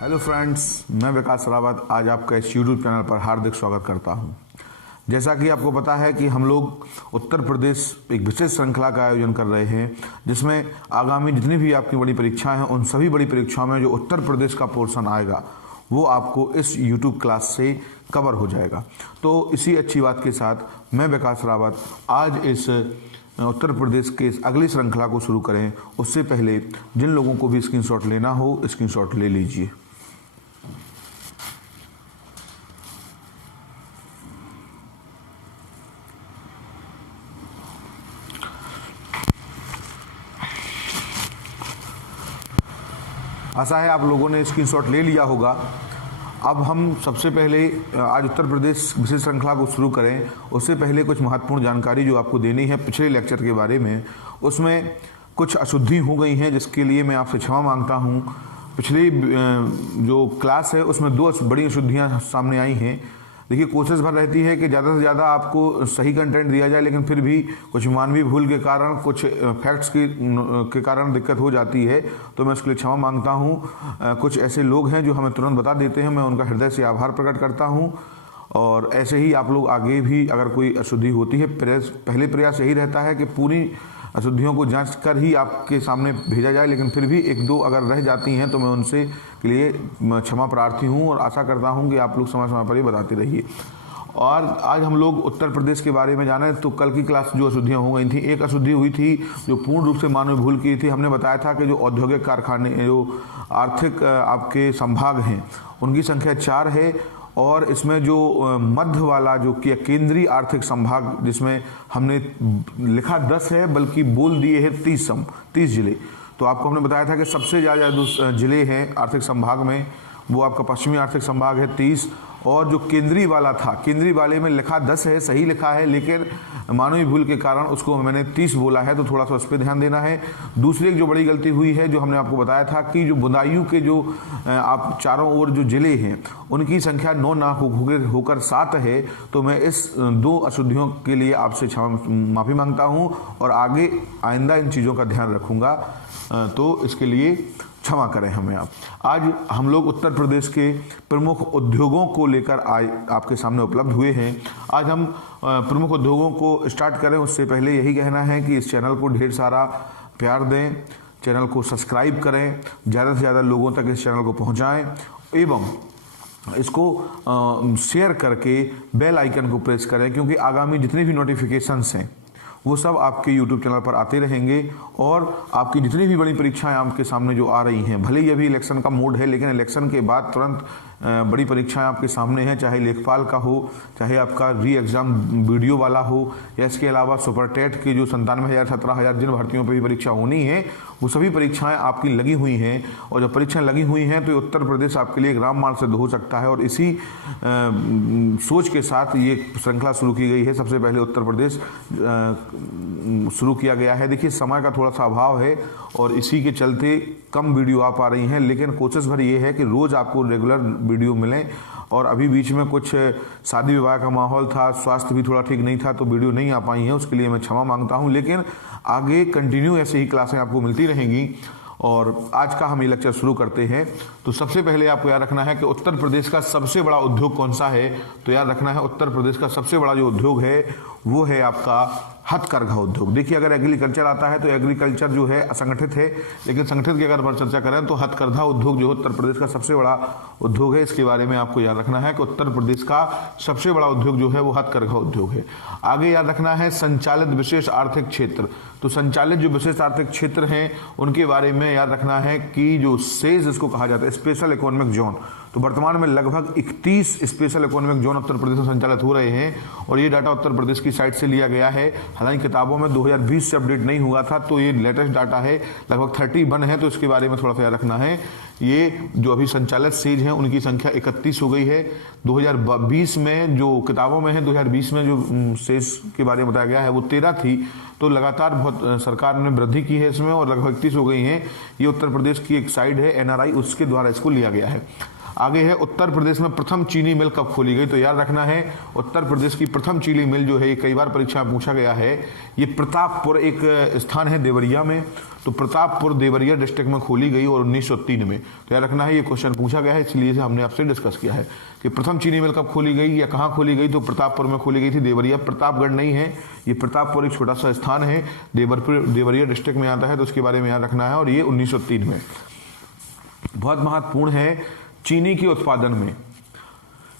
Hello friends, मैं विकास रावत आज आपका इस यूट्यूब चैनल पर हार्दिक स्वागत करता हूं। जैसा कि आपको पता है कि हम लोग उत्तर प्रदेश एक विशेष श्रृंखला का आयोजन कर रहे हैं, जिसमें आगामी जितनी भी आपकी बड़ी परीक्षाएं हैं उन सभी बड़ी परीक्षाओं में जो उत्तर प्रदेश का पोर्शन आएगा वो आपको इस यूट्यूब क्लास से कवर हो जाएगा। तो इसी अच्छी बात के साथ मैं विकास रावत आज इस उत्तर प्रदेश के इस अगली श्रृंखला को शुरू करें उससे पहले जिन लोगों को भी स्क्रीनशॉट लेना हो स्क्रीनशॉट ले लीजिए। आशा है आप लोगों ने स्क्रीनशॉट ले लिया होगा। अब हम सबसे पहले आज उत्तर प्रदेश विशेष श्रृंखला को शुरू करें उससे पहले कुछ महत्वपूर्ण जानकारी जो आपको देनी है पिछले लेक्चर के बारे में, उसमें कुछ अशुद्धि हो गई हैं जिसके लिए मैं आपसे क्षमा मांगता हूं। पिछली जो क्लास है उसमें दो बड़ी अशुद्धियां सामने आई हैं। देखिए, कोशिश भर रहती है कि ज़्यादा से ज़्यादा आपको सही कंटेंट दिया जाए, लेकिन फिर भी कुछ मानवीय भूल के कारण, कुछ फैक्ट्स के कारण दिक्कत हो जाती है, तो मैं उसके लिए क्षमा मांगता हूँ। कुछ ऐसे लोग हैं जो हमें तुरंत बता देते हैं, मैं उनका हृदय से आभार प्रकट करता हूँ। और ऐसे ही आप लोग आगे भी अगर कोई अशुद्धि होती है, पहले प्रयास यही रहता है कि पूरी अशुद्धियों को जांच कर ही आपके सामने भेजा जाए, लेकिन फिर भी एक दो अगर रह जाती हैं तो मैं उनसे के लिए क्षमा प्रार्थी हूं और आशा करता हूं कि आप लोग समय समय पर ही बताते रहिए। और आज हम लोग उत्तर प्रदेश के बारे में जाने तो कल की क्लास जो अशुद्धियां हो गई थी, एक अशुद्धि हुई थी जो पूर्ण रूप से मानवीय भूल की थी। हमने बताया था कि जो औद्योगिक कारखाने, जो आर्थिक आपके संभाग हैं उनकी संख्या 4 है, और इसमें जो मध्य वाला जो केंद्रीय आर्थिक संभाग जिसमें हमने लिखा 10 है बल्कि बोल दिए हैं 30 जिले। तो आपको हमने बताया था कि सबसे ज़्यादा जो जिले हैं आर्थिक संभाग में वो आपका पश्चिमी आर्थिक संभाग है 30, और जो केंद्रीय वाला था, केंद्रीय वाले में लिखा 10 है, सही लिखा है, लेकिन मानवीय भूल के कारण उसको मैंने 30 बोला है, तो थोड़ा सा उस पर ध्यान देना है। दूसरी एक जो बड़ी गलती हुई है जो हमने आपको बताया था कि जो बदायूं के जो आप चारों ओर जो जिले हैं उनकी संख्या 9 ना होकर 7 है। तो मैं इस 2 अशुद्धियों के लिए आपसे माफ़ी मांगता हूँ और आगे आइंदा इन चीज़ों का ध्यान रखूँगा, तो इसके लिए क्षमा करें हमें आप। आज हम लोग उत्तर प्रदेश के प्रमुख उद्योगों को लेकर आपके सामने उपलब्ध हुए हैं। आज हम प्रमुख उद्योगों को स्टार्ट करें उससे पहले यही कहना है कि इस चैनल को ढेर सारा प्यार दें, चैनल को सब्सक्राइब करें, ज़्यादा से ज़्यादा लोगों तक इस चैनल को पहुंचाएं एवं इसको शेयर करके बेल आइकन को प्रेस करें, क्योंकि आगामी जितने भी नोटिफिकेशंस हैं वो सब आपके YouTube चैनल पर आते रहेंगे। और आपकी जितनी भी बड़ी परीक्षाएं आपके सामने जो आ रही हैं, भले ही अभी इलेक्शन का मूड है, लेकिन इलेक्शन के बाद तुरंत बड़ी परीक्षाएं आपके सामने हैं, चाहे लेखपाल का हो, चाहे आपका री एग्ज़ाम वीडियो वाला हो, या इसके अलावा सुपर टेट की जो 97,000 17,000 जिन भर्तियों पर भी परीक्षा होनी है वो सभी परीक्षाएं आपकी लगी हुई हैं। और जब परीक्षाएं लगी हुई हैं तो उत्तर प्रदेश आपके लिए एक रामबाण सिद्ध हो सकता है, और इसी सोच के साथ ये श्रृंखला शुरू की गई है। सबसे पहले उत्तर प्रदेश शुरू किया गया है। देखिए, समय का थोड़ा सा अभाव है और इसी के चलते कम वीडियो आ पा रही हैं, लेकिन कोशिश भर ये है कि रोज़ आपको रेगुलर वीडियो मिलें। और अभी बीच में कुछ शादी विवाह का माहौल था, स्वास्थ्य भी थोड़ा ठीक नहीं था, तो वीडियो नहीं आ पाई हैं, उसके लिए मैं क्षमा मांगता हूं, लेकिन आगे कंटिन्यू ऐसे ही क्लासें आपको मिलती रहेंगी। और आज का हम ये लेक्चर शुरू करते हैं। तो सबसे पहले आपको याद रखना है कि उत्तर प्रदेश का सबसे बड़ा उद्योग कौन सा है। तो याद रखना है उत्तर प्रदेश का सबसे बड़ा जो उद्योग है वो है आपका हथकरघा उद्योग। देखिए, अगर एग्रीकल्चर आता है तो एग्रीकल्चर जो है असंगठित है, लेकिन संगठित की अगर चर्चा करें तो हथकरघा उद्योग जो उत्तर प्रदेश का सबसे बड़ा उद्योग है। इसके बारे में आपको याद रखना है कि उत्तर प्रदेश का सबसे बड़ा उद्योग जो है वो हथकरघा उद्योग है। आगे याद रखना है संचालित विशेष आर्थिक क्षेत्र। तो संचालित जो विशेष आर्थिक क्षेत्र हैं उनके बारे में याद रखना है कि जो सेज इसको कहा जाता है, स्पेशल इकोनॉमिक जोन, तो वर्तमान में लगभग 31 special economic zone Uttar Pradesh में संचालित हो रहे हैं। और ये डाटा उत्तर प्रदेश की साइट से लिया गया है। हालांकि किताबों में 2020 से अपडेट नहीं हुआ था, तो ये लेटेस्ट डाटा है, लगभग 31 है, तो इसके बारे में थोड़ा सा याद रखना है। ये जो अभी संचालित सेज हैं उनकी संख्या 31 हो गई है। 2020 में जो किताबों में है, 2020 में जो सेज के बारे में बताया गया है वो 13 थी, तो लगातार बहुत सरकार ने वृद्धि की है इसमें और लगभग 31 हो गई हैं। ये उत्तर प्रदेश की एक साइट है NRI, उसके द्वारा इसको लिया गया है। आगे है उत्तर प्रदेश में प्रथम चीनी मिल कब खोली गई, तो याद रखना है उत्तर प्रदेश की प्रथम चीनी मिल जो है, ये कई बार परीक्षा में पूछा गया है, ये प्रतापपुर एक स्थान है देवरिया में, तो प्रतापपुर देवरिया डिस्ट्रिक्ट में खोली गई और 1903 में। तो याद रखना है ये क्वेश्चन पूछा गया है, इसलिए इसे हमने आपसे डिस्कस किया है कि प्रथम चीनी मिल कब खोली गई या कहाँ खोली गई, तो प्रतापपुर में खोली गई थी। देवरिया प्रतापगढ़ नहीं है, ये प्रतापपुर एक छोटा सा स्थान है, देवरिया डिस्ट्रिक्ट में आता है, तो उसके बारे में याद रखना है। और ये 1903 में। बहुत महत्वपूर्ण है चीनी के उत्पादन में,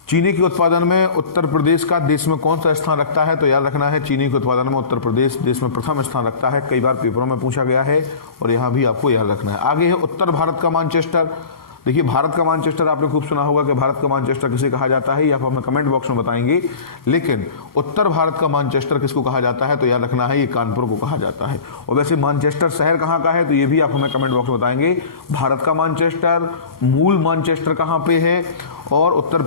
चीनी के उत्पादन में उत्तर प्रदेश का देश में कौन सा स्थान रखता है, तो याद रखना है चीनी के उत्पादन में उत्तर प्रदेश देश में प्रथम स्थान रखता है, कई बार पेपरों में पूछा गया है और यहाँ भी आपको याद रखना है। आगे है उत्तर भारत का मानचेस्टर। देखिए भारत का मानचेस्टर आपने खूब सुना होगा कि भारत का मानचेस्टर किसे कहा जाता है, ये आप हमें कमेंट बॉक्स में बताएंगे, लेकिन उत्तर भारत का मानचेस्टर किसको कहा जाता है, तो याद रखना है ये कानपुर को कहा जाता है। और वैसे मानचेस्टर शहर कहाँ का है, तो ये भी आप हमें कमेंट बॉक्स में बताएंगे। भारत का मानचेस्टर, मूल मानचेस्टर कहाँ पे है, और उत्तर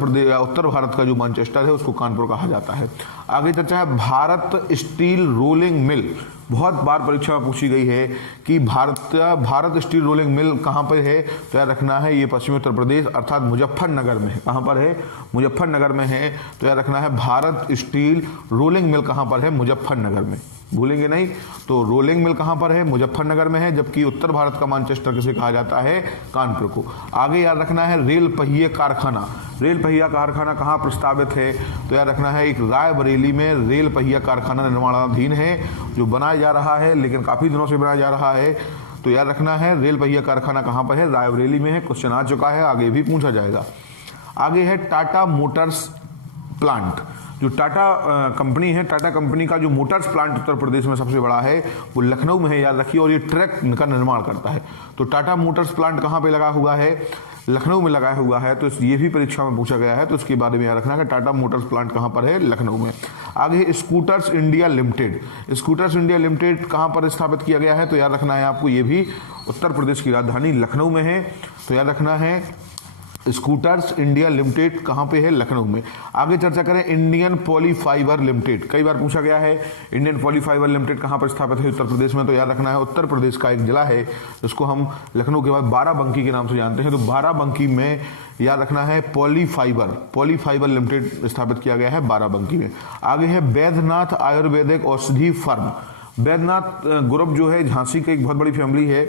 भारत का जो मानचेस्टर है उसको कानपुर कहा जाता है। आगे चर्चा है भारत स्टील रोलिंग मिल। बहुत बार परीक्षा में पूछी गई है कि भारत स्टील रोलिंग मिल कहाँ पर है, तो याद रखना है ये पश्चिमी उत्तर प्रदेश अर्थात मुजफ्फरनगर में है। कहाँ पर है, मुजफ्फरनगर में है, तो याद रखना है भारत स्टील रोलिंग मिल कहाँ पर है, मुजफ्फरनगर में, भूलेंगे नहीं। तो रोलिंग मिल कहाँ पर है, मुजफ्फरनगर में है, जबकि उत्तर भारत का मानचेस्टर किसे कहा जाता है, कानपुर को। आगे याद रखना है रेल पहिए कारखाना। रेल पहिया कारखाना कहाँ प्रस्तावित है, तो याद रखना है एक रायबरेली में रेल पहिया कारखाना निर्माणाधीन है, जो बनाया जा रहा है, लेकिन काफ़ी दिनों से बनाया जा रहा है। तो याद रखना है रेल पहिया कारखाना कहाँ पर है, रायबरेली में है। क्वेश्चन आ चुका है, आगे भी पूछा जाएगा। आगे है टाटा मोटर्स प्लांट। जो टाटा कंपनी है, टाटा कंपनी का जो मोटर्स प्लांट उत्तर प्रदेश में सबसे बड़ा है वो लखनऊ में है, याद रखिए, और ये ट्रक का निर्माण करता है। तो टाटा मोटर्स प्लांट कहाँ पे लगा हुआ है, लखनऊ में लगाया हुआ है। तो ये भी परीक्षा में पूछा गया है, तो उसके बारे में याद रखना है टाटा मोटर्स प्लांट कहाँ पर है, लखनऊ में। आगे scooters India limited. Scooters India limited कहाँ पर स्थापित किया गया है, तो याद रखना है आपको, ये भी उत्तर प्रदेश की राजधानी लखनऊ में है। तो याद रखना है स्कूटर्स इंडिया लिमिटेड कहाँ पे है, लखनऊ में। आगे चर्चा करें इंडियन पॉलीफाइबर लिमिटेड। कई बार पूछा गया है इंडियन पॉलीफाइबर लिमिटेड कहाँ पर स्थापित है, उत्तर प्रदेश में। तो याद रखना है उत्तर प्रदेश का एक जिला है जिसको हम लखनऊ के बाद बाराबंकी के नाम से जानते हैं। तो बाराबंकी में याद रखना है पॉलीफाइबर लिमिटेड स्थापित किया गया है बाराबंकी में। आगे है वैद्यनाथ आयुर्वेदिक औषधि फर्म। वैद्यनाथ ग्रुप जो है झांसी की एक बहुत बड़ी फैमिली है,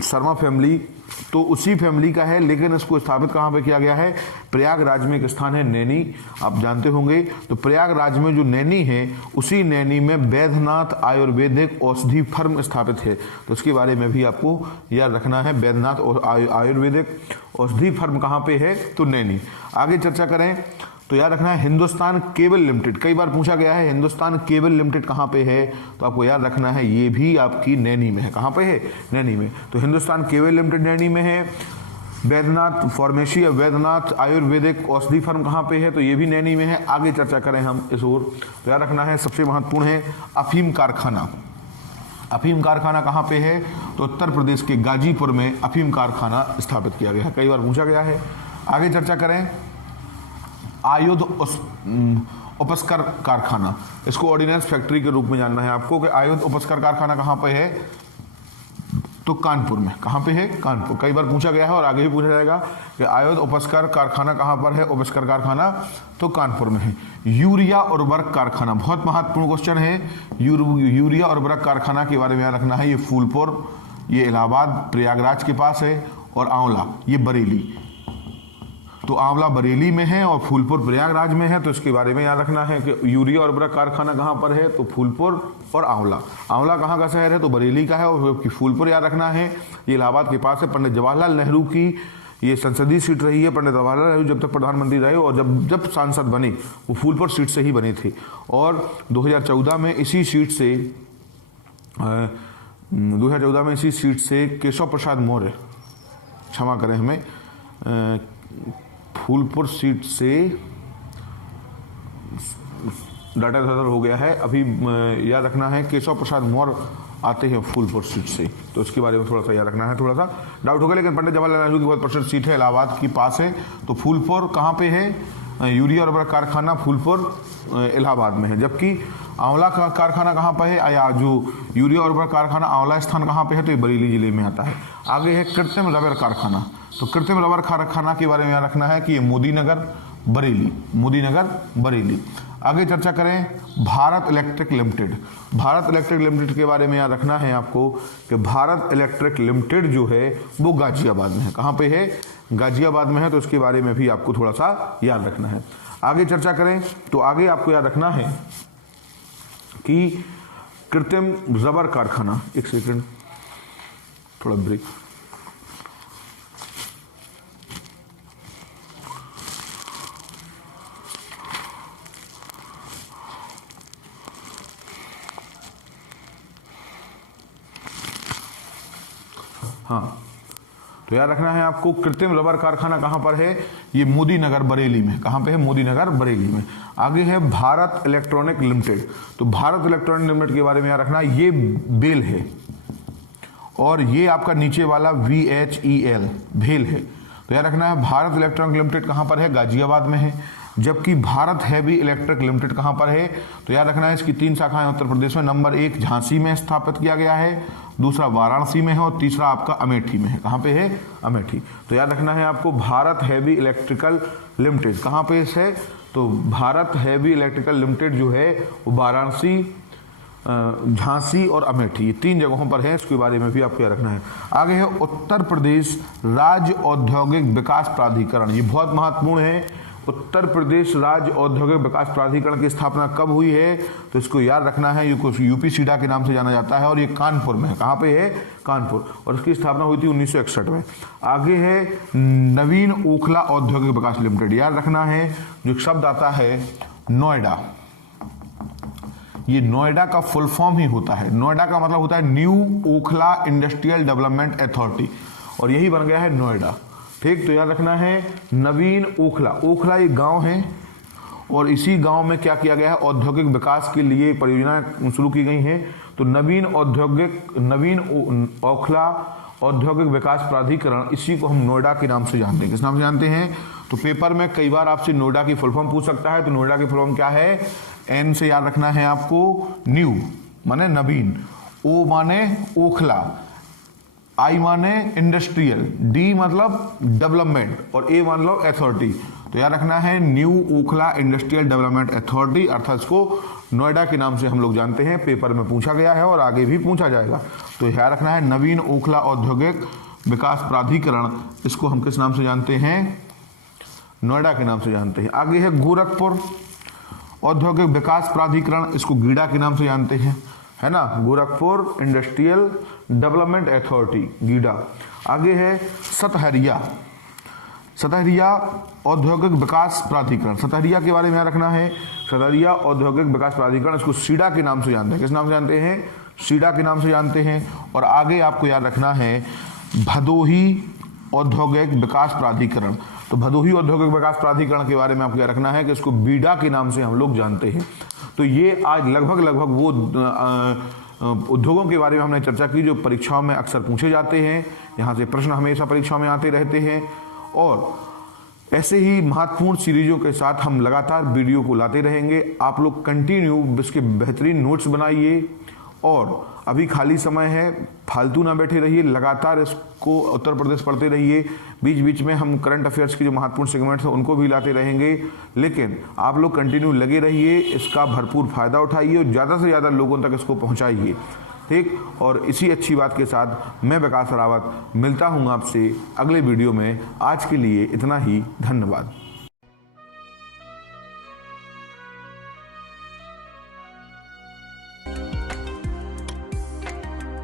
शर्मा फैमिली, तो उसी फैमिली का है, लेकिन इसको स्थापित कहाँ पे किया गया है, प्रयागराज में एक स्थान है नैनी, आप जानते होंगे। तो प्रयागराज में जो नैनी है, उसी नैनी में वैद्यनाथ आयुर्वेदिक औषधि फर्म स्थापित है। तो उसके बारे में भी आपको याद रखना है, वैद्यनाथ और आयुर्वेदिक औषधि फर्म कहाँ पे है, तो नैनी। आगे चर्चा करें तो याद रखना है हिंदुस्तान केबल लिमिटेड। कई बार पूछा गया है हिंदुस्तान केबल लिमिटेड कहाँ पे है, तो आपको याद रखना है ये भी आपकी नैनी में है। कहाँ पे है, नैनी में। तो हिंदुस्तान केबल लिमिटेड नैनी में है। वैद्यनाथ फार्मेसी या वैद्यनाथ आयुर्वेदिक औषधि फर्म कहाँ पे है, तो ये भी नैनी में है। आगे चर्चा करें हम इस ओर, तो याद रखना है सबसे महत्वपूर्ण है अफीम कारखाना। अफीम कारखाना कहाँ पे है, तो उत्तर प्रदेश के गाजीपुर में अफीम कारखाना स्थापित किया गया है, कई बार पूछा गया है। आगे चर्चा करें आयुध उपस्कर कारखाना। इसको ऑर्डिनेंस फैक्ट्री के रूप में जानना है आपको कि आयुध उपस्कर कारखाना कहाँ पे है, तो कानपुर में। कहाँ पे है, कानपुर। कई बार पूछा गया है और आगे भी पूछा जाएगा कि आयुध उपस्कर कारखाना कहाँ पर है, उपस्कर कारखाना तो कानपुर में है। यूरिया उर्वरक कारखाना बहुत महत्वपूर्ण क्वेश्चन है। यूरिया उर्वरक कारखाना के बारे में याद रखना है, ये फूलपुर, ये इलाहाबाद प्रयागराज के पास है, और आंवला ये बरेली। तो आंवला बरेली में है और फूलपुर प्रयागराज में है। तो इसके बारे में याद रखना है कि यूरिया उर्वरक कारखाना कहाँ पर है, तो फूलपुर और आंवला। आंवला कहाँ का शहर है, तो बरेली का है, और फूलपुर याद रखना है ये इलाहाबाद के पास है। पंडित जवाहरलाल नेहरू की ये संसदीय सीट रही है। पंडित जवाहरलाल नेहरू जब तक प्रधानमंत्री रहे और जब सांसद बने वो फूलपुर सीट से ही बने थे। और 2014 में इसी सीट से केशव प्रसाद मौर्य, क्षमा करें हमें, फूलपुर सीट से डाटा इधर हो गया है। अभी याद रखना है केशव प्रसाद मौर्य आते हैं फूलपुर सीट से, तो इसके बारे में थोड़ा सा याद रखना है, थोड़ा सा डाउट होगा। लेकिन पंडित जवाहरलाल नेहरू की बहुत प्रसिद्ध सीट है, इलाहाबाद के पास है। तो फूलपुर कहाँ पे है, यूरिया उर्वरक कारखाना फूलपुर इलाहाबाद में है। जबकि आंवला का कारखाना कहाँ पर है, या जो यूरिया उर्वरक कारखाना आंवला स्थान कहाँ पे है, तो ये बरेली जिले में आता है। आगे है कृत्रिम रबर कारखाना। तो कृत्रिम रबर कारखाना के बारे में याद रखना है कि ये मोदी नगर बरेली, मोदी नगर बरेली। आगे चर्चा करें Bharat electric limited. Bharat electric limited के बारे में याद रखना है आपको कि भारत इलेक्ट्रिक लिमिटेड जो है वो गाजियाबाद में है। कहाँ पे है, गाजियाबाद में है, तो इसके बारे में भी आपको थोड़ा सा याद रखना है। आगे चर्चा करें तो आगे आपको याद रखना है कि कृत्रिम रबर कारखाना, एक सेकंड थोड़ा ब्रेक। हाँ, तो याद रखना है आपको कृत्रिम रबर कारखाना कहाँ पर है, ये मोदी नगर बरेली में। कहाँ पे है, मोदी नगर बरेली में। आगे है भारत इलेक्ट्रॉनिक लिमिटेड। तो भारत इलेक्ट्रॉनिक लिमिटेड के बारे में याद रखना, ये बेल है और ये आपका नीचे वाला VHEL भेल है। तो याद रखना है भारत इलेक्ट्रॉनिक लिमिटेड कहाँ पर है, गाजियाबाद में है। जबकि भारत हैवी इलेक्ट्रिक लिमिटेड कहाँ पर है, तो याद रखना है इसकी 3 शाखाएं उत्तर प्रदेश में। नंबर 1 झांसी में स्थापित किया गया है, दूसरा वाराणसी में है और तीसरा आपका अमेठी में है। कहाँ पे है, अमेठी। तो याद रखना है आपको भारत हैवी इलेक्ट्रिकल लिमिटेड कहाँ पे है, तो भारत हैवी इलेक्ट्रिकल लिमिटेड जो है वो वाराणसी, झांसी और अमेठी, ये 3 जगहों पर है। इसके बारे में भी आपको याद रखना है। आगे है उत्तर प्रदेश राज्य औद्योगिक विकास प्राधिकरण। ये बहुत महत्वपूर्ण है। उत्तर प्रदेश राज्य औद्योगिक विकास प्राधिकरण की स्थापना कब हुई है, तो इसको याद रखना है। ये कुछ यूपी सीडा के नाम से जाना जाता है और ये कानपुर में है। कहाँ पे है, कानपुर, और इसकी स्थापना हुई थी 1961 में। आगे है नवीन ओखला औद्योगिक विकास लिमिटेड। याद रखना है जो शब्द आता है नोएडा, ये नोएडा का फुल फॉर्म ही होता है। नोएडा का मतलब होता है new Okhla industrial development authority, और यही बन गया है नोएडा। ठीक, तो याद रखना है नवीन ओखला। ओखला एक गांव है और इसी गांव में क्या किया गया है, औद्योगिक विकास के लिए परियोजनाएं शुरू की गई हैं। तो नवीन ओखला औद्योगिक विकास प्राधिकरण, इसी को हम नोएडा के नाम से जानते हैं। किस नाम से जानते हैं, तो पेपर में कई बार आपसे नोएडा की फुल फॉर्म पूछ सकता है। तो नोएडा की फुल फॉर्म क्या है, एन से याद रखना है आपको, न्यू माने नवीन, ओ माने ओखला, आई माने इंडस्ट्रियल, डी मतलब डेवलपमेंट और ए मतलब अथॉरिटी। तो याद रखना है new Okhla industrial development authority, अर्थात इसको नोएडा के नाम से हम लोग जानते हैं। पेपर में पूछा गया है और आगे भी पूछा जाएगा। तो याद रखना है नवीन ओखला औद्योगिक विकास प्राधिकरण, इसको हम किस नाम से जानते हैं, नोएडा के नाम से जानते हैं। आगे है गोरखपुर औद्योगिक विकास प्राधिकरण, इसको गीडा के नाम से जानते हैं, है ना, Gorakhpur industrial development authority, GIDA. आगे है सतहरिया, सतहरिया औद्योगिक विकास प्राधिकरण। सतहरिया के बारे में याद रखना है, सतहरिया औद्योगिक विकास प्राधिकरण, इसको सीडा के नाम से जानते हैं। किस नाम से जानते हैं, सीडा के नाम से जानते हैं। और आगे आपको याद रखना है भदोही औद्योगिक विकास प्राधिकरण। तो भदोही औद्योगिक विकास प्राधिकरण के बारे में आपको याद रखना है कि इसको बीडा के नाम से हम लोग जानते हैं। तो ये आज लगभग वो उद्योगों के बारे में हमने चर्चा की जो परीक्षाओं में अक्सर पूछे जाते हैं। यहाँ से प्रश्न हमेशा परीक्षाओं में आते रहते हैं और ऐसे ही महत्वपूर्ण सीरीजों के साथ हम लगातार वीडियो को लाते रहेंगे। आप लोग कंटिन्यू इसके बेहतरीन नोट्स बनाइए और अभी खाली समय है, फालतू ना बैठे रहिए, लगातार इसको उत्तर प्रदेश पढ़ते रहिए। बीच बीच में हम करंट अफेयर्स की जो महत्वपूर्ण सेगमेंट्स हैं उनको भी लाते रहेंगे, लेकिन आप लोग कंटिन्यू लगे रहिए, इसका भरपूर फायदा उठाइए और ज़्यादा से ज़्यादा लोगों तक इसको पहुंचाइए। ठीक, और इसी अच्छी बात के साथ मैं विकास रावत मिलता हूं आपसे अगले वीडियो में। आज के लिए इतना ही, धन्यवाद।